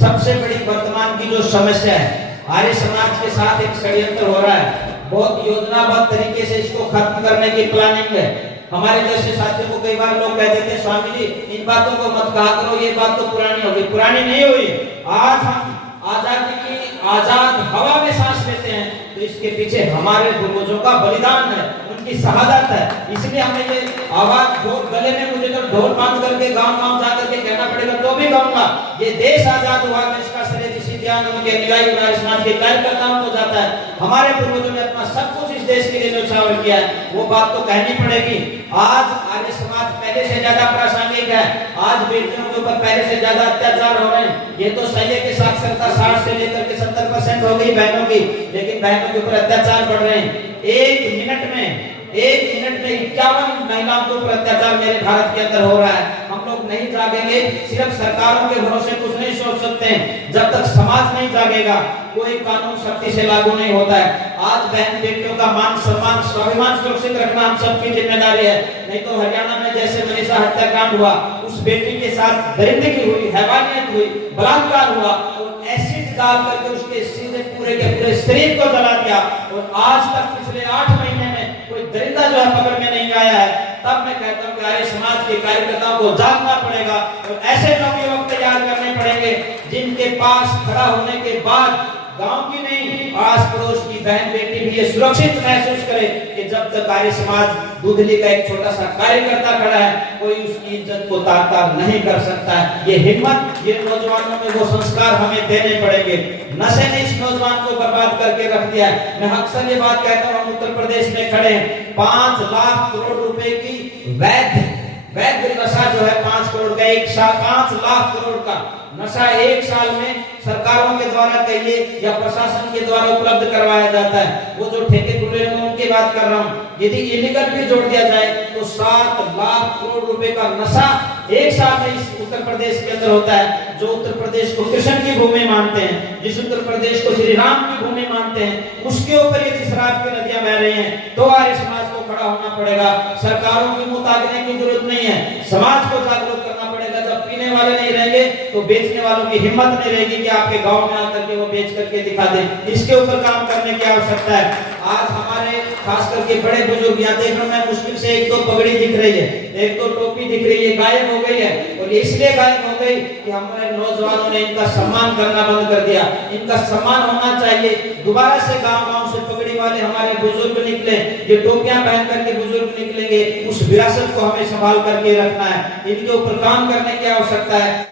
सबसे बड़ी वर्तमान की जो समस्या है, आर्य समाज के साथ एक षड्यंत्र हो रहा है। बहुत योजनाबद्ध तरीके से इसको खत्म करने की प्लानिंग है। हमारे जैसे साथियों को कई बार लोग कह देते हैं, स्वामी जी इन बातों को मत कहा करो, ये बात तो पुरानी हो गई। पुरानी नहीं हुई। आज हम आजादी की आजाद हवा में सांस लेते हैं तो इसके पीछे हमारे पूर्वजों का बलिदान है, उनकी शहादत है। इसलिए हमें ये आवाज गले में मुझे तो ढोल बांध करके गांव-गांव जाकर के कहना पड़ेगा तो भी कहूंगा, ये देश आजाद हुआ तो इसका श्रेय इसी ध्यान उनके अनुयायी और समाज के कार्यकर्ताओं को जाता है। हमारे पूर्वजों ने अपना सब कुछ इस देश के लिए न्यौछावर किया है, वो बात तो कहनी पड़ेगी। आज आर्य समाज पहले से ज्यादा प्रासंगिक है। आज बेटियों के ऊपर पहले से ज्यादा अत्याचार हो रहे हैं। ये तो सही है कि साक्षरता 60 से लेकर के 70% हो गई बहनों की, लेकिन बहनों के ऊपर अत्याचार बढ़ रहे हैं। एक मिनट में 51 महिलाओं के ऊपर अत्याचार मेरे भारत के अंदर हो रहा है। हम लोग नहीं जागेंगे, सिर्फ सरकारों के भरोसे कुछ नहीं सोच सकते हैं। जब तक समाज नहीं जागेगा कोई कानून शक्ति से लागू नहीं होता है। आज बहन बेटियों का मान सम्मान स्वाभिमान सुरक्षित रखना हम सबकी जिम्मेदारी है। नहीं तो हरियाणा में जैसे मनीषा हत्याकांड हुआ, उस बेटी के साथ दरिंदगी हुई, हैवानियत हुई, बलात्कार हुआ और एसिड डाल करके उसके सीधे पूरे के पूरे शरीर को जला दिया और आज तक पिछले 8 महीने में कोई दरिंदा जो है पकड़ में नहीं आया है। तब मैं कहता हूं कि आर्य समाज के कार्यकर्ताओं को जागना पड़ेगा और ऐसे नौयुवक तैयार करने पड़ेंगे जिनके पास खड़ा होने के बाद गांव की नहीं आस पड़ोस की बहन बेटी भी ये सुरक्षित महसूस करे कि जब तक आर्य समाज दूधली का एक छोटा सा कार्यकर्ता खड़ा है कोई उसकी इज्जत को तार-तार नहीं कर सकता है। ये हिम्मत, ये नौजवानों में वो संस्कार हमें देने पड़ेंगे। नशे ने इस नौजवान को बर्बाद करके रख दिया है। मैं अक्सर ये बात कहता हूँ, हम उत्तर प्रदेश में खड़े हैं, 5 लाख करोड़ रुपए की वैध नशा जो है 5 करोड़ का, 5 लाख करोड़ का नशा एक साल में सरकारों के द्वारा कहिए या प्रशासन के द्वारा उपलब्ध करवाया जाता है। वो जो ठेके खुले हैं उनकी बात कर रहा हूँ। यदि इलीगल भी जोड़ दिया जाए तो 7 लाख करोड़ रुपए का नशा एक साल में इस उत्तर प्रदेश के अंदर होता है। जो उत्तर प्रदेश को कृष्ण की भूमि मानते हैं, जिस उत्तर प्रदेश को श्री राम की भूमि मानते हैं, उसके ऊपर यदि शराब की नदियां बह रही हैं तो आर्य समाज को खड़ा होना पड़ेगा। सरकारों की मुंह ताकने की जरूरत नहीं है, समाज को जागरूक करना पड़ेगा। जब पीने वाले नहीं रहेंगे तो बेचने वालों की हिम्मत नहीं रहेगी कि आपके गांव में आकर के वो बेच करके दिखा दें। इसके ऊपर काम करने की आवश्यकता है। आज हमारे खास करके बड़े बुजुर्ग यहाँ देख रहा हूं मैं, मुश्किल से 1-2 पगड़ी दिख रही है, 1-2 टोपी दिख रही है, गायब हो गई है। और इसलिए गायब हो गई कि हमारे नौजवानों ने इनका सम्मान करना बंद कर दिया। इनका सम्मान होना चाहिए। दोबारा से गांव-गांव से पगड़ी वाले हमारे बुजुर्ग निकले, ये टोपियां पहन करके बुजुर्ग निकलेंगे। उस विरासत को हमें संभाल करके रखना है। इनके ऊपर काम करने की आवश्यकता है।